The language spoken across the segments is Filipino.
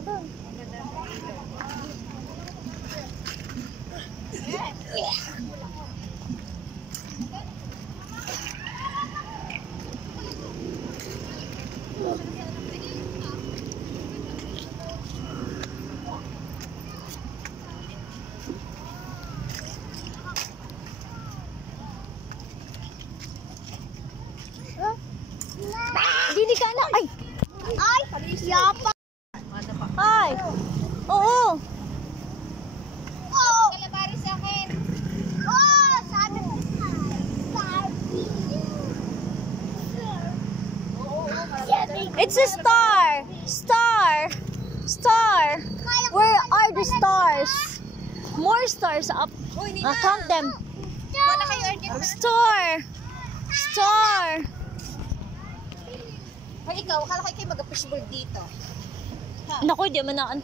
ka doon. Dili ka na. Ay! Ay! Yapa! Ay! Oo! Oo! Kalabari sa akin! Oo! Sabi mo! It's a star! Star! Star! Where are the stars? More stars up. Count them. Star! Star! Ay, ikaw, akala kayo mag-fishball dito. Naku, di man na.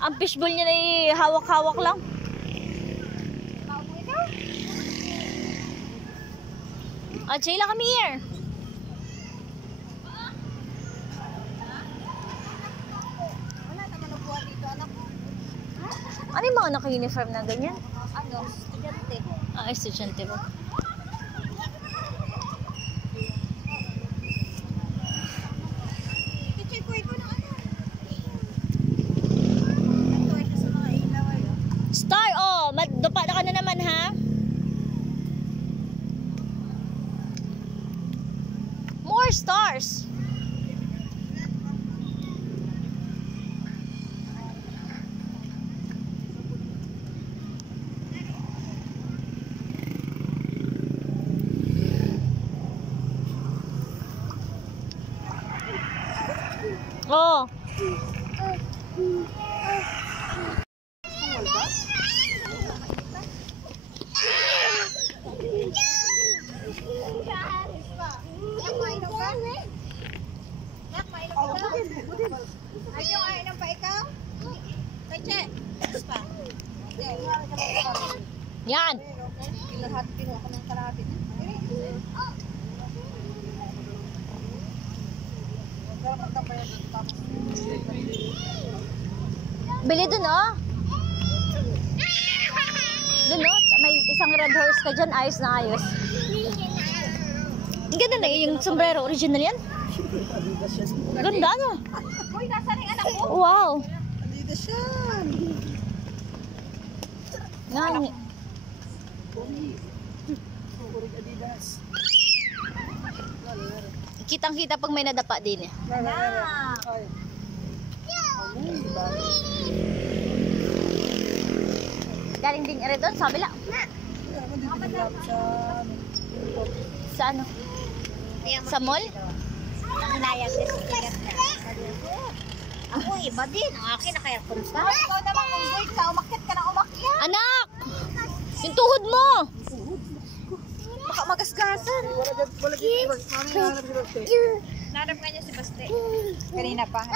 Ang fishball niya ay hawak-hawak lang. Jayla, come here. Wala naman nabuha dito, anak ko. Ano yung mga naka-uniform na ganyan? Ano, estudyante. Estudyante ba? Star, oh! Madapa na ka na naman, ha? More stars! Oh! Ayaw, ayaw pa ikaw? Kache, pa. Yan! Lahat kinuha ko ng kalahati. Bili dun, oh! Dun, oh! May isang red horse ka dyan. Ayos na ayos. Ang ganda na yung sombrero. Original yan? Ganda, no? Uy, nasa rin anak ko? Wow! Adidas yan. Ngani. Adidas. Kitang-kita pag may nadapa din, eh. Galing din ere doon, sabi lang. Sa ano? Sa mall? Hinayang din sa tigat na. Ako, iba din. Ang akin, nakaya punta. Ikaw naman, kung wait ka, umakyat ka na umakyat. Anak! Yung tuhod mo! Baka magasgasan. Narap ka niya si Baste. Kanina pa.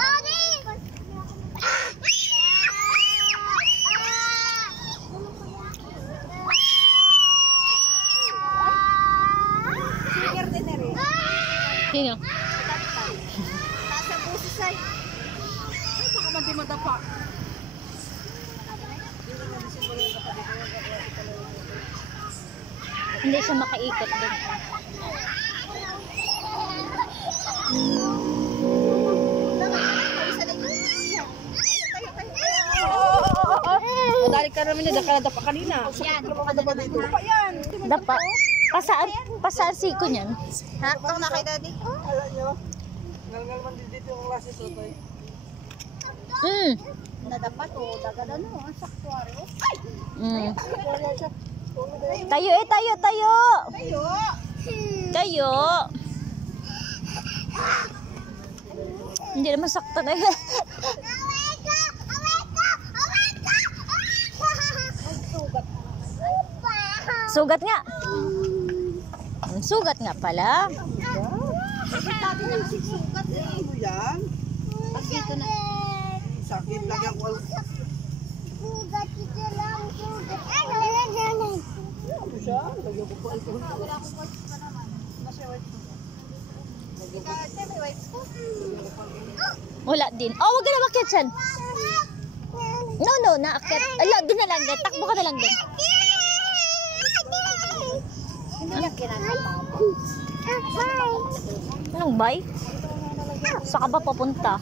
Singer din na rin. Sino? Nasa busis ay. Ay, baka madimadapa. Hindi siya makaikot doon. Madali ka naman niya, dapa kanina. Yan. Dapa yan. Dapa. Pasaan siko niyan? Ha? Ito na kay daddy. Alam nyo, ngal-ngal man dito yung klase sa tayo. Nadapa to, dagad ano, ang saktuaryo. Tayo eh, tayo, tayo! Tayo! Tayo! Hindi naman sakta na yan. Sugat nga. Sugat nga pala. Sabi niya kasi sugat eh. Ano yan? Pag dito na. Sakit lang yung wal. Sugat ito lang, sugat. Ay, nalala. Ano siya? Lagyan ko pa ito. Wala akong voice pa naman. Nasa white. Wala din. Oh, wag ka na bakit yan. No, naakyat. Ala, doon na lang. Takbo ka na lang doon. Hindi lang ginagawa. Anong bay? Saan ka ba papunta?